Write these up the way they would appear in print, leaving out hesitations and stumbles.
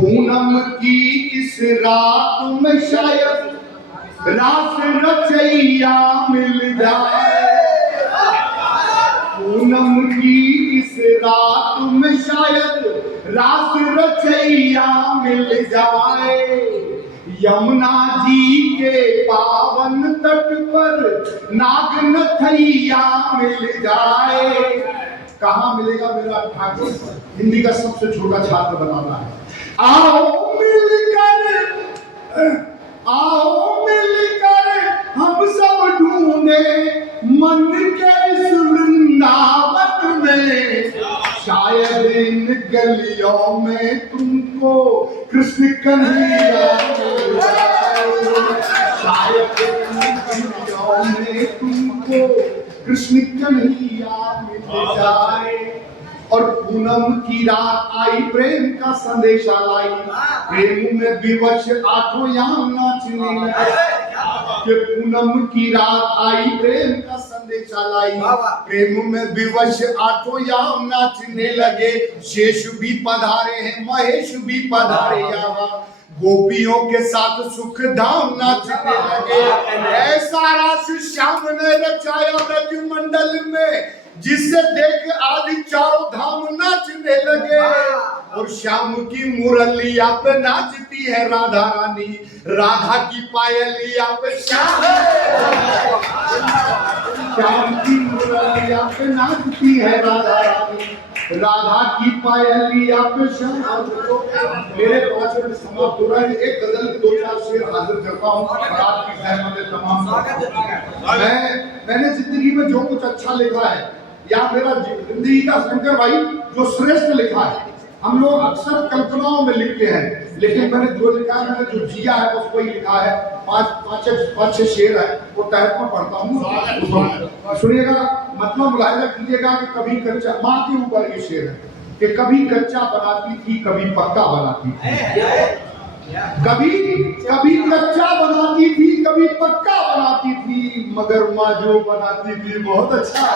पूनम की इस रात में शायद रास रचैया मिल जाए। पूनम की इस रात में शायद रास रचैया मिल जाए। यमुना जी के पावन तट पर नाग नथैया मिल जाए। कहाँ मिलेगा मेरा ठाकुर? हिंदी का सबसे छोटा छात्र बनाना है। आओ मिलकर हम सब ढूंढे मन के इस वृंदावन में। शायद इन गलियों में तुमको कृष्ण कन्हैया मिल जाए। शायद इन गलियों में तुमको कृष्ण कन्हैया मिल जाए। और पूनम की रात आई प्रेम का संदेशा लाई। प्रेम में विवश आठों याम नाचने लगे। कि पूनम की रात आई प्रेम का संदेशा लाई। प्रेम में विवश आठों याम नाचने लगे। शेष भी पधारे हैं, महेश भी पधारे यहाँ। गोपियों के साथ सुख धाम नाचने लगे। ऐसा रास श्याम ने रचाया ब्रज मंडल में, जिसे देख आज चारों धाम नाचने लगे। और श्याम की मुरलिया पे नाचती है राधा रानी। राधा की पायलिया पे श्याम की मुरलिया पे नाचती है राधा रानी। राधा की पायलिया पे श्याम। मेरे 5 मिनट समाप्त हो रहा है। एक गजल के 2-4 शेर हाजिर करता हूँ। आपकी सहमत तमाम। मैंने जिंदगी में जो कुछ अच्छा लिखा है, या मेरा जिंदगी का शंकर भाई जो श्रेष्ठ लिखा है, हम लोग अक्सर कल्पनाओं में लिखते हैं, लेकिन मैंने जो लिखा है, मैंने जो जिया है उसको ही लिखा है। 5-6 शेर है, वो तहत में पढ़ता हूँ, सुनिएगा, मतलब मुलाहिजा कीजिएगा कि कभी कच्चा, माँ के ऊपर ये शेर है कि कभी कच्चा बनाती थी, कभी पक्का बनाती थी। कभी कच्चा बनाती थी, कभी पक्का बनाती थी, मगर माँ जो बनाती थी बहुत अच्छा।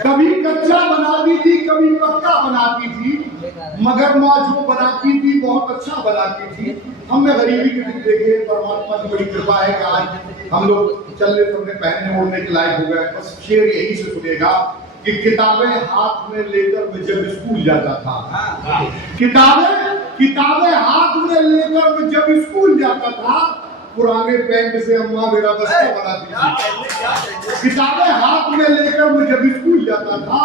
कभी कच्चा बनाती थी, कभी पक्का बनाती थी, मगर माँ जो बनाती थी बहुत अच्छा बनाती थी। हमने गरीबी के दिन देखे, परमात्मा की बड़ी कृपा है कि आज हम लोग चलने फिरने पहनने ओढ़ने के लायक हो गए। बस शेर यही से सुनेगा कि किताबें हाथ में लेकर मैं जब स्कूल जाता था। किताबें हाथ में लेकर मैं जब स्कूल जाता था, पुराने पेंट से अम्मा मेरा बस्ता बनाती थी। किताबें हाथ में लेकर मैं जब स्कूल जाता था,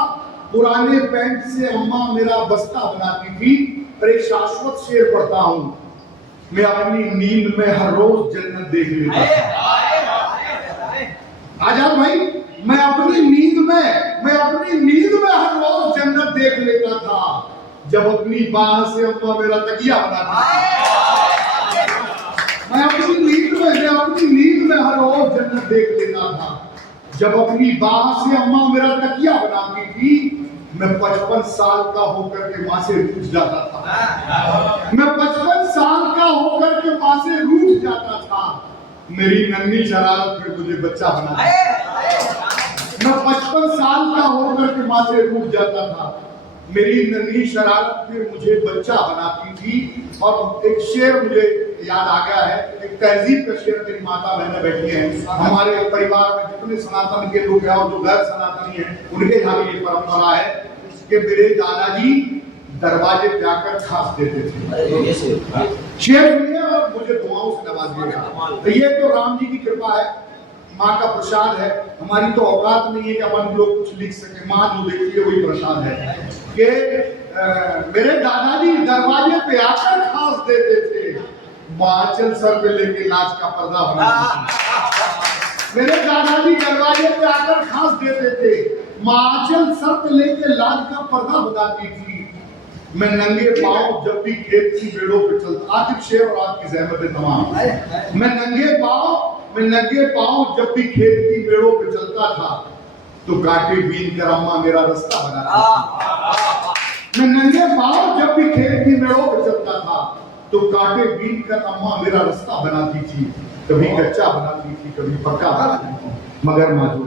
पुराने पेंट से अम्मा मेरा बस्ता बनाती थी। पर एक शाश्वत शेर पढ़ता हूँ, मैं अपनी नींद में हर रोज जन्नत देख लेता था। आजाद भाई, मैं अपनी नींद में हर रोज जन्नत देख लेता था, जब अपनी बाह से अम्मा मेरा तकिया बनाती थी। मैं अपनी नींद में हर रोज जन्नत देख लेता था, जब अपनी बाह से अम्मा मेरा तकिया बनाती थी। मैं 55 साल का होकर के माँ से रूठ जाता था। मैं 55 साल का होकर के माँ से रूठ जाता था। मेरी नन्ही शरारत फिर मुझे बच्चा बनाती थी। मैं 55 साल का होकर के माँ से रूठ जाता था। मेरी नन्ही शरारत फिर मुझे बच्चा बनाती थी। और एक शेर मुझे याद आ गया है, एक तहजीब का शेर। मेरी माता बहनें बैठी हैं, हमारे परिवार में जितने सनातन के लोग हैं और जो गैर सनातनी हैं, उनके यहाँ भी ये परंपरा है कि मेरे दादाजी दरवाजे पे आकर खास देते थे। शेर सुनिए और मुझे दुआओं से नवाजिएगा। तो ये तो राम जी की कृपा है, माँ का प्रसाद है। हमारी तो औकात नहीं है कि अपन लोग कुछ लिख सके। माँ जो देती है वही प्रसाद है कि मेरे दादाजी दरवाजे पे आकर खास देते थे, बाचल सर पे लेके लाज का पर्दा बनाते थे। मेरे दादाजी दरवाजे पे आकर खास देते थे, माचल सर पे लेके लाज का पर्दा बनाती थी। मैं नंगे पाँव जब भी खेत की बेड़ों पे चलता, आतिफ शेर और आपकी ज़हमत है तमाम। मैं नंगे पाँव जब भी खेत की बेड़ों पे चलता था, तो कांटे बीन कर अम्मा मेरा रास्ता बनाती थी। मैं नंगे पाँव जब भी खेत की बेड़ों पे चलता था, तो कांटे बीन कर अम्मा मेरा रास्ता बनाती थी। कभी कच्चा बनाती थी, कभी पक्का बनाती थी, मगर माँ जो